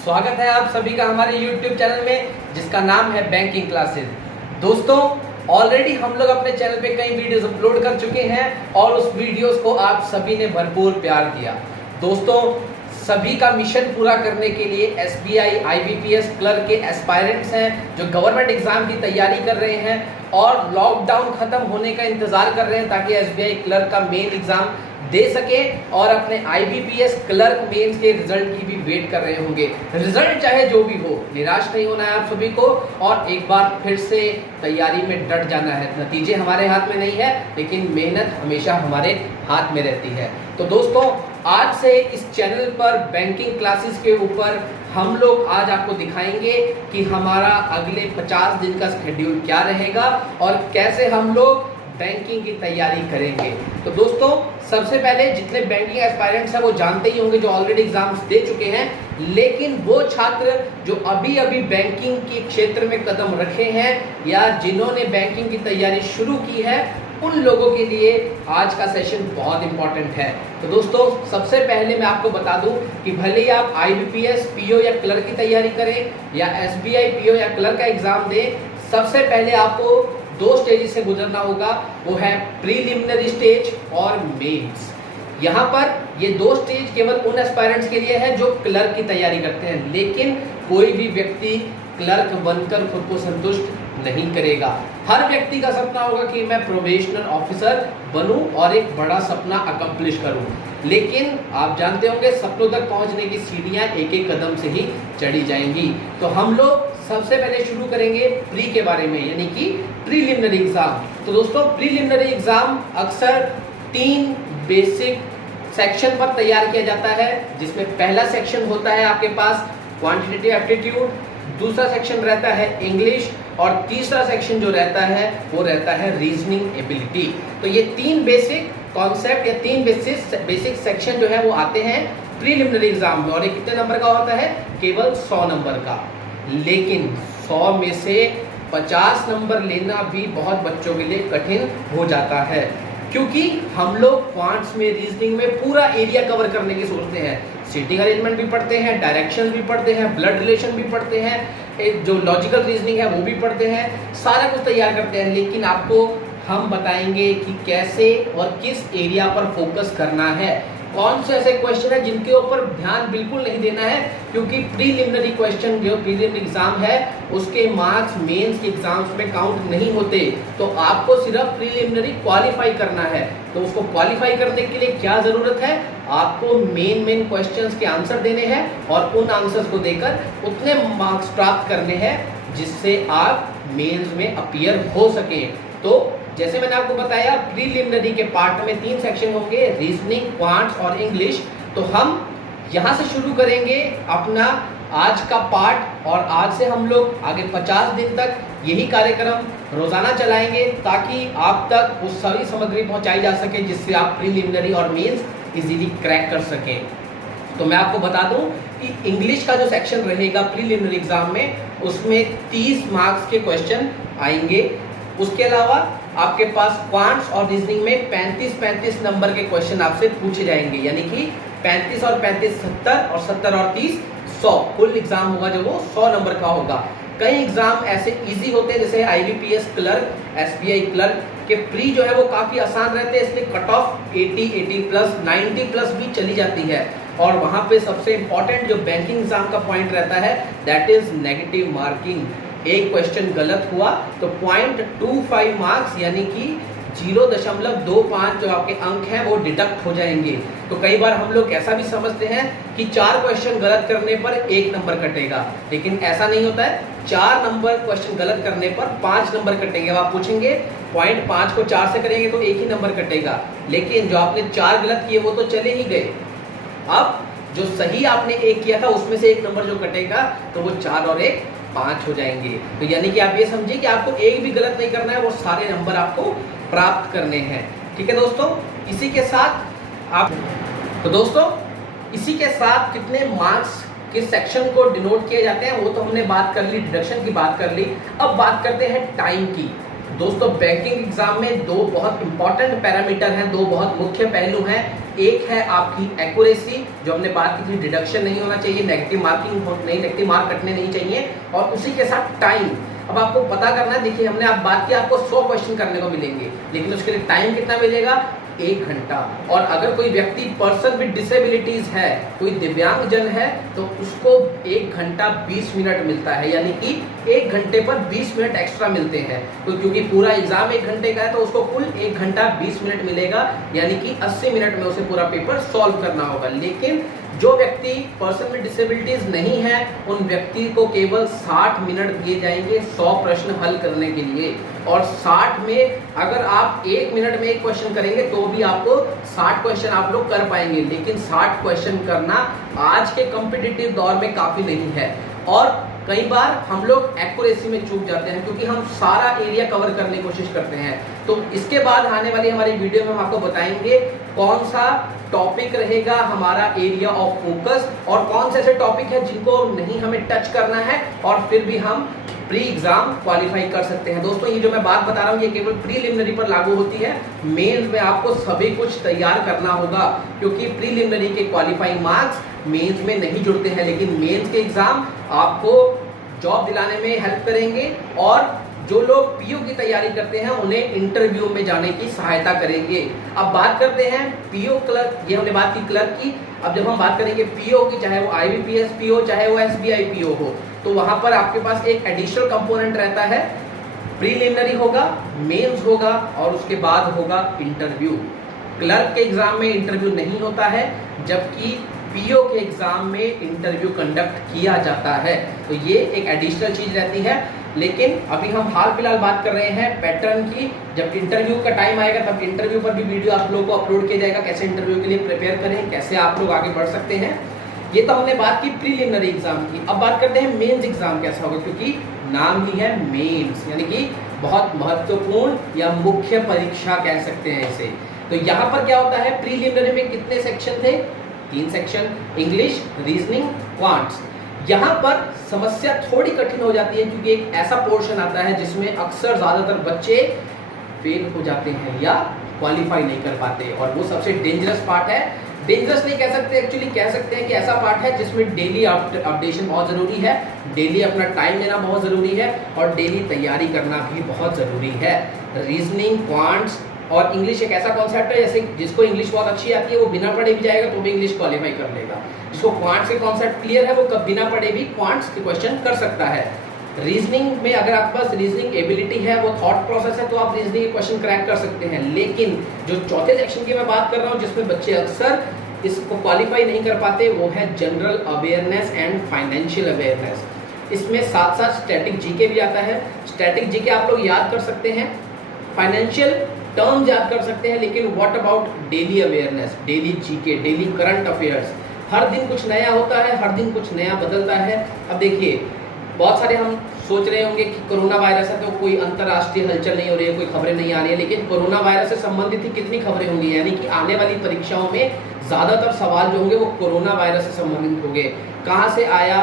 स्वागत है आप सभी का हमारे YouTube चैनल में जिसका नाम है बैंकिंग क्लासेस। दोस्तों ऑलरेडी हम लोग अपने चैनल पे कई वीडियोस अपलोड कर चुके हैं और उस वीडियोस को आप सभी ने भरपूर प्यार दिया। दोस्तों सभी का मिशन पूरा करने के लिए SBI IBPS क्लर्क के एस्पायरेंट्स हैं जो गवर्नमेंट एग्जाम की तैयारी कर रहे हैं और लॉकडाउन खत्म होने का इंतजार कर रहे हैं ताकि SBI क्लर्क का मेन एग्जाम दे सके और अपने IBPS क्लर्क मेंस के रिजल्ट की भी वेट कर रहे होंगे। रिजल्ट चाहे जो भी हो, निराश नहीं होना है आप सभी को और एक बार फिर से तैयारी में डट जाना है। नतीजे हमारे हाथ में नहीं है लेकिन मेहनत हमेशा हमारे हाथ में रहती है। तो दोस्तों आज से इस चैनल पर बैंकिंग क्लासेस के ऊपर हम लोग आज आपको दिखाएंगे कि हमारा अगले 50 दिन का शेड्यूल क्या रहेगा और कैसे हम लोग बैंकिंग की तैयारी करेंगे। तो दोस्तों सबसे पहले जितने बैंकिंग एस्पायरेंट्स हैं वो जानते ही होंगे जो ऑलरेडी एग्जाम्स दे चुके हैं, लेकिन वो छात्र जो अभी अभी बैंकिंग के क्षेत्र में कदम रखे हैं या जिन्होंने बैंकिंग की तैयारी शुरू की है उन लोगों के लिए आज का सेशन बहुत इंपॉर्टेंट है। तो दोस्तों सबसे पहले मैं आपको बता दूं कि भले ही आप IBPS PO या क्लर्क की तैयारी करें या SBI PO या क्लर्क का एग्जाम दें, सबसे पहले आपको दो स्टेज से गुजरना होगा। वो है प्रीलिमिनरी स्टेज और मेंस। यहाँ पर ये दो स्टेज केवल उन एस्पायरेंट्स के लिए है जो क्लर्क की तैयारी करते हैं, लेकिन कोई भी व्यक्ति क्लर्क बनकर खुद को संतुष्ट नहीं करेगा। हर व्यक्ति का सपना होगा कि मैं प्रोबेशनर ऑफिसर बनूं और एक बड़ा सपना अकम्प्लिश करूं, लेकिन आप जानते होंगे सपनों तक पहुंचने की सीढ़ियां एक एक कदम से ही चढ़ी जाएंगी। तो हम लोग सबसे पहले शुरू करेंगे प्री के बारे में, यानी कि प्रीलिमिनरी एग्जाम। तो दोस्तों प्रीलिमिनरी एग्जाम अक्सर 3 बेसिक सेक्शन पर तैयार किया जाता है, जिसमें पहला सेक्शन होता है आपके पास क्वांटिटेटिव एप्टीट्यूड, दूसरा सेक्शन रहता है इंग्लिश और तीसरा सेक्शन जो रहता है वो रहता है रीजनिंग एबिलिटी। तो ये 3 बेसिक कॉन्सेप्ट या 3 बेसिक सेक्शन जो है वो आते हैं प्रीलिमिनरी एग्जाम में और ये कितने नंबर का होता है? केवल 100 नंबर का। लेकिन 100 में से 50 नंबर लेना भी बहुत बच्चों के लिए कठिन हो जाता है, क्योंकि हम लोग क्वांट्स में रीजनिंग में पूरा एरिया कवर करने की सोचते हैं। सीटिंग अरेंजमेंट भी पढ़ते हैं, डायरेक्शंस भी पढ़ते हैं, ब्लड रिलेशन भी पढ़ते हैं, एक जो लॉजिकल रीजनिंग है वो भी पढ़ते हैं, सारा कुछ तैयार करते हैं। लेकिन आपको हम बताएंगे कि कैसे और किस एरिया पर फोकस करना है, कौन से ऐसे क्वेश्चन है जिनके ऊपर ध्यान बिल्कुल नहीं देना है, क्योंकि प्रीलिमिनरी क्वेश्चन जो प्रीलिमिनरी एग्जाम है उसके मार्क्स मेंस के एग्जाम्स में काउंट नहीं होते। तो आपको सिर्फ प्रीलिमिनरी क्वालिफाई करना है। तो उसको क्वालिफाई करने के लिए क्या जरूरत है? आपको मेन क्वेश्चंस के आंसर देने हैं और उन आंसर्स को देकर उतने मार्क्स प्राप्त करने हैं जिससे आप मेंस में अपीयर हो सके। तो जैसे मैंने आपको बताया प्रीलिमिनरी के पार्ट में 3 सेक्शन होंगे, रीजनिंग, क्वांट्स और इंग्लिश। तो हम यहाँ से शुरू करेंगे अपना आज का पार्ट और आज से हम लोग आगे 50 दिन तक यही कार्यक्रम रोजाना चलाएंगे ताकि आप तक वो सभी सामग्री पहुंचाई जा सके जिससे आप प्रीलिमिनरी और मेंस इजीली क्रैक कर सकें। तो मैं आपको बता दूं कि इंग्लिश का जो सेक्शन रहेगा प्रीलिमिनरी एग्जाम में उसमें 30 मार्क्स के क्वेश्चन आएंगे। उसके अलावा आपके पास क्वांट्स और रीजनिंग में 35 नंबर के क्वेश्चन आपसे पूछे जाएंगे, यानी कि 35 और 35 70 और 70 और 30 100 कुल एग्जाम होगा जो वो 100 नंबर का होगा। कई एग्जाम ऐसे इजी होते हैं जैसे IBPS क्लर्क, SBI क्लर्क के प्री जो है वो काफी आसान रहते हैं, इसलिए कट ऑफ 80 प्लस 90 प्लस भी चली जाती है। और वहां पे सबसे इंपॉर्टेंट जो बैंकिंग एग्जाम का पॉइंट रहता है दैट इज नेगेटिव मार्किंग। एक क्वेश्चन गलत हुआ तो 0.25 मार्क्स यानी कि 0.25 जो आपके अंक हैं वो डिडक्ट हो जाएंगे। तो कई बार हम लोग ऐसा भी समझते हैं कि 4 क्वेश्चन गलत करने पर 1 नंबर कटेगा, लेकिन ऐसा नहीं होता है। 4 नंबर क्वेश्चन गलत करने पर 5 नंबर कटेंगे। आप पूछेंगे 0.5 को 4 से करेंगे तो 1 ही नंबर कटेगा, लेकिन जो आपने 4 गलत किए वो तो चले ही गए। अब जो सही आपने 1 किया था उसमें से 1 नंबर जो कटेगा तो वो 4 और 1 5 हो जाएंगे। तो यानी कि आप ये समझिए कि आपको एक भी गलत नहीं करना है, वो सारे नंबर आपको प्राप्त करने हैं। ठीक है दोस्तों, इसी के साथ कितने मार्क्स किस सेक्शन को डिनोट किए जाते हैं वो तो हमने बात कर ली, डिडक्शन की बात कर ली। अब बात करते हैं टाइम की। दोस्तों बैंकिंग एग्जाम में दो बहुत इंपॉर्टेंट पैरामीटर हैं, दो बहुत मुख्य पहलू हैं। एक है आपकी एक्यूरेसी, जो हमने बात की थी, डिडक्शन नहीं होना चाहिए, नेगेटिव नेगेटिव मार्क कटने नहीं चाहिए, और उसी के साथ टाइम। अब आपको पता करना है, देखिए हमने आप बात की आपको 100 क्वेश्चन करने को मिलेंगे, लेकिन उसके लिए टाइम कितना मिलेगा, 1 घंटा। और अगर कोई व्यक्ति पर्सन विद डिसेबिलिटीज है, कोई दिव्यांग जन है, तो उसको 1 घंटा 20 मिनट मिलता है, यानी कि 1 घंटे पर 20 मिनट एक्स्ट्रा मिलते हैं। तो क्योंकि पूरा एग्जाम 1 घंटे का है, तो उसको कुल 1 घंटा 20 मिनट मिलेगा, यानी कि 80 मिनट में उसे पूरा पेपर सॉल्व करना होगा। लेकिन जो व्यक्ति पर्सन विद डिसेबिलिटीज नहीं है, उन व्यक्ति को केवल 60 मिनट दिए जाएंगे 100 प्रश्न हल करने के लिए। और 60 में अगर आप 1 मिनट में एक क्वेश्चन करेंगे तो भी आपको 60 क्वेश्चन आप लोग कर पाएंगे, लेकिन 60 क्वेश्चन करना आज के कॉम्पिटिटिव दौर में काफी नहीं है। और कई बार हम लोग एक्यूरेसी में चूक जाते हैं, क्योंकि हम सारा एरिया कवर करने की कोशिश करते हैं। तो इसके बाद आने वाली हमारी वीडियो में हम आपको बताएंगे कौन सा टॉपिक रहेगा हमारा एरिया ऑफ फोकस, और कौन से ऐसे टॉपिक है जिनको नहीं हमें टच करना है और फिर भी हम प्री एग्जाम क्वालिफाई कर सकते हैं। दोस्तों ये जो मैं बात बता रहा हूँ, ये केवल प्रीलिमिनरी पर लागू होती है। मेंस में आपको सभी कुछ तैयार करना होगा, क्योंकि प्रीलिमिनरी के क्वालिफाइंग मार्क्स मेंस में नहीं जुड़ते हैं, लेकिन मेंस के एग्जाम आपको जॉब दिलाने में हेल्प करेंगे, और जो लोग पीओ की तैयारी करते हैं उन्हें इंटरव्यू में जाने की सहायता करेंगे। अब बात करते हैं पीओ क्लर्क, ये हमने बात की क्लर्क की। अब जब हम बात करेंगे पीओ की, चाहे वो आईबीपीएस पीओ, चाहे वो एसबीआई पीओ हो, तो वहां पर आपके पास एक एडिशनल कंपोनेंट रहता है। प्रीलिमिनरी होगा, मेंस होगा, और उसके बाद होगा इंटरव्यू। क्लर्क के एग्जाम में इंटरव्यू नहीं होता है, जबकि पीओ के एग्जाम में इंटरव्यू कंडक्ट किया जाता है। तो ये एक एडिशनल चीज रहती है। लेकिन अभी हम हाल फिलहाल बात कर रहे हैं पैटर्न की। जब इंटरव्यू का टाइम आएगा तब इंटरव्यू पर भी वीडियो आप लोगों को अपलोड किया जाएगा, कैसे इंटरव्यू के लिए प्रिपेयर करें, कैसे आप लोग आगे बढ़ सकते हैं। ये तो हमने बात की प्रीलिमिनरी एग्जाम की। अब बात करते हैं मेंस एग्जाम कैसा होगा, क्योंकि नाम ही है मेंस, यानी कि बहुत महत्वपूर्ण या मुख्य परीक्षा कह सकते हैं इसे। तो यहाँ पर क्या होता है, प्रीलिमिनरी में कितने सेक्शन थे, 3 सेक्शन, इंग्लिश, रीजनिंग, क्वांट्स। यहाँ पर समस्या थोड़ी कठिन हो जाती है, क्योंकि एक ऐसा पोर्शन आता है जिसमें अक्सर ज्यादातर बच्चे फेल हो जाते हैं या क्वालिफाई नहीं कर पाते, और वो सबसे डेंजरस पार्ट है। डेंजरस नहीं कह सकते, एक्चुअली कह सकते हैं कि ऐसा पार्ट है जिसमें डेली अपडेशन बहुत जरूरी है, डेली अपना टाइम देना बहुत जरूरी है, और डेली तैयारी करना भी बहुत जरूरी है। रीजनिंग, क्वांट्स और इंग्लिश एक ऐसा कॉन्सेप्ट है, जैसे जिसको इंग्लिश बहुत अच्छी आती है वो बिना पढ़े भी जाएगा तो भी इंग्लिश क्वालिफाई कर लेगा। जिसको क्वांट्स के कॉन्सेप्ट क्लियर है वो कब बिना पढ़े भी क्वांट्स के क्वेश्चन कर सकता है। रीजनिंग में अगर आपके पास रीजनिंग एबिलिटी है, वो थॉट प्रोसेस है, तो आप रीजनिंग के क्वेश्चन क्रैक कर सकते हैं। लेकिन जो चौथे सेक्शन की मैं बात कर रहा हूँ, जिसमें बच्चे अक्सर इसको क्वालिफाई नहीं कर पाते, वो है general awareness and financial awareness. इसमें साथ साथ स्टैटिक जीके भी आता है। स्टैटिक जीके आप लोग याद कर सकते हैं, फाइनेंशियल टर्म्स याद कर सकते हैं, लेकिन what about daily awareness, daily GK, daily current affairs. हर दिन कुछ नया होता है, हर दिन कुछ नया बदलता है। अब देखिए, बहुत सारे हम सोच रहे होंगे कि कोरोना वायरस है तो कोई अंतर्राष्ट्रीय हलचल नहीं हो रही है, कोई खबरें नहीं आ रही है, लेकिन कोरोना वायरस से संबंधित ही कितनी खबरें होंगी, यानी कि आने वाली परीक्षाओं में ज़्यादातर सवाल जो होंगे वो कोरोना वायरस से संबंधित होंगे। कहाँ से आया,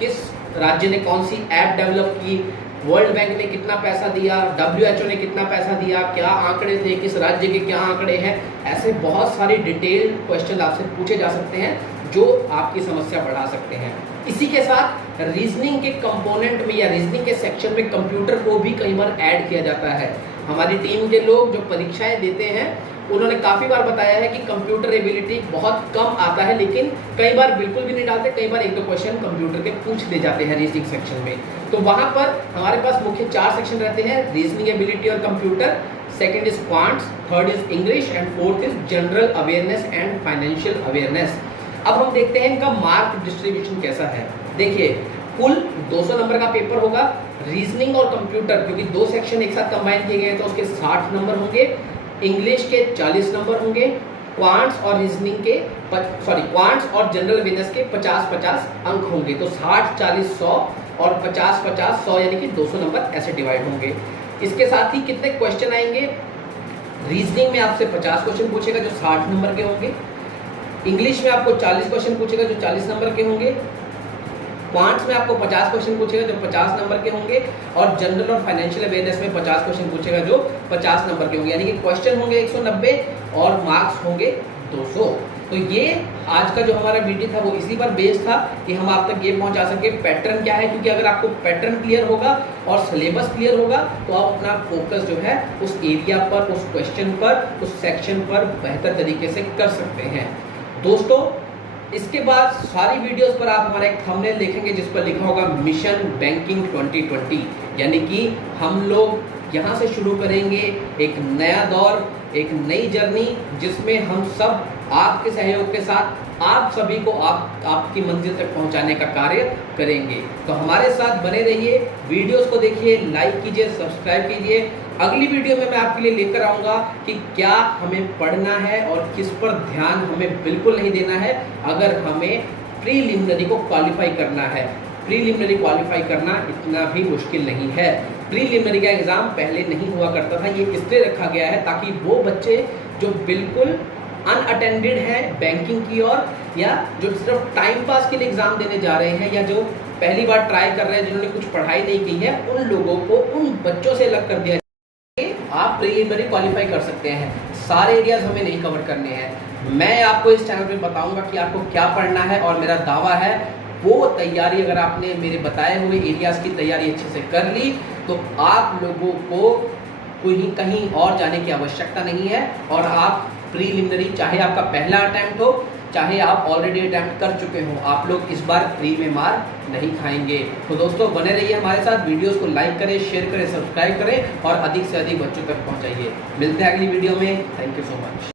किस राज्य ने कौन सी ऐप डेवलप की, वर्ल्ड बैंक ने कितना पैसा दिया, WHO ने कितना पैसा दिया, क्या आंकड़े थे, किस राज्य के क्या आंकड़े हैं। ऐसे बहुत सारे डिटेल्ड क्वेश्चन आपसे पूछे जा सकते हैं जो आपकी समस्या बढ़ा सकते हैं। इसी के साथ रीजनिंग के कंपोनेंट में या रीजनिंग के सेक्शन में कंप्यूटर को भी कई बार ऐड किया जाता है। हमारी टीम के लोग जो परीक्षाएं देते हैं उन्होंने काफ़ी बार बताया है कि कंप्यूटर एबिलिटी बहुत कम आता है, लेकिन कई बार बिल्कुल भी नहीं डालते, कई बार 1-2 क्वेश्चन कंप्यूटर के पूछ ले जाते हैं रीजनिंग सेक्शन में। तो वहाँ पर हमारे पास मुख्य 4 सेक्शन रहते हैं, रीजनिंग एबिलिटी और computer, second is quants, third is English and fourth is general awareness and financial awareness. अब हम देखते हैं इनका मार्क डिस्ट्रीब्यूशन कैसा है। देखिए, कुल 200 नंबर का पेपर होगा। रीजनिंग और कंप्यूटर क्योंकि 2 सेक्शन एक साथ कंबाइन किए गए तो उसके 60 नंबर होंगे, इंग्लिश के 40 नंबर होंगे, क्वांट्स और रीजनिंग के क्वांट्स और जनरल अवेयरनेस के 50-50 अंक होंगे। तो 60-40-100 और 50-50-100 यानी कि 200 नंबर ऐसे डिवाइड होंगे। इसके साथ ही कितने क्वेश्चन आएंगे, रीजनिंग में आपसे 50 क्वेश्चन पूछेगा जो 60 नंबर के होंगे, इंग्लिश में आपको 40 क्वेश्चन पूछेगा जो 40 नंबर के होंगे, क्वांट्स में आपको 50 क्वेश्चन पूछेगा जो 50 नंबर के होंगे, और जनरल और फाइनेंशियल अवेयरनेस में 50 क्वेश्चन पूछेगा जो 50 नंबर के होंगे, यानी कि क्वेश्चन होंगे 190 और मार्क्स होंगे 200। तो ये आज का जो हमारा वीडियो था वो इसी पर बेस्ड था कि हम आप तक ये पहुंचा सके पैटर्न क्या है, क्योंकि अगर आपको पैटर्न क्लियर होगा और सिलेबस क्लियर होगा तो आप अपना फोकस जो है उस एरिया पर, उस क्वेश्चन पर, उस सेक्शन पर बेहतर तरीके से कर सकते हैं। दोस्तों इसके बाद सारी वीडियोस पर आप हमारा एक थंबनेल देखेंगे जिस पर लिखा होगा मिशन बैंकिंग 2020, यानी कि हम लोग यहाँ से शुरू करेंगे एक नया दौर, एक नई जर्नी, जिसमें हम सब आपके सहयोग के साथ आप सभी को आपकी मंजिल तक पहुंचाने का कार्य करेंगे। तो हमारे साथ बने रहिए, वीडियोस को देखिए, लाइक कीजिए, सब्सक्राइब कीजिए। अगली वीडियो में मैं आपके लिए लेकर आऊँगा कि क्या हमें पढ़ना है और किस पर ध्यान हमें बिल्कुल नहीं देना है अगर हमें प्रीलिमिनरी को क्वालिफाई करना है। प्रीलिमिनरी क्वालिफाई करना इतना भी मुश्किल नहीं है। प्रीलिमिनरी का एग्ज़ाम पहले नहीं हुआ करता था, ये इसलिए रखा गया है ताकि वो बच्चे जो बिल्कुल अनअटेंडेड है बैंकिंग की ओर, या जो सिर्फ टाइम पास के लिए एग्ज़ाम देने जा रहे हैं, या जो पहली बार ट्राई कर रहे हैं, जिन्होंने कुछ पढ़ाई नहीं की है, उन लोगों को उन बच्चों से अलग कर दिया जाए। आप प्रीलिमिनरी क्वालिफाई कर सकते हैं। सारे एरियाज हमें नहीं कवर करने हैं। मैं आपको इस चैनल पे बताऊंगा कि आपको क्या पढ़ना है, और मेरा दावा है वो तैयारी अगर आपने मेरे बताए हुए एरियाज की तैयारी अच्छे से कर ली तो आप लोगों को कहीं और जाने की आवश्यकता नहीं है, और आप प्रीलिमिनरी, चाहे आपका पहला अटैम्प्ट हो, चाहे आप ऑलरेडी अटैम्प्ट कर चुके हो, आप लोग इस बार प्री में मार नहीं खाएंगे। तो दोस्तों बने रहिए हमारे साथ, वीडियोस को लाइक करें, शेयर करें, सब्सक्राइब करें और अधिक से अधिक बच्चों तक पहुंचाइए। मिलते हैं अगली वीडियो में। Thank you so much.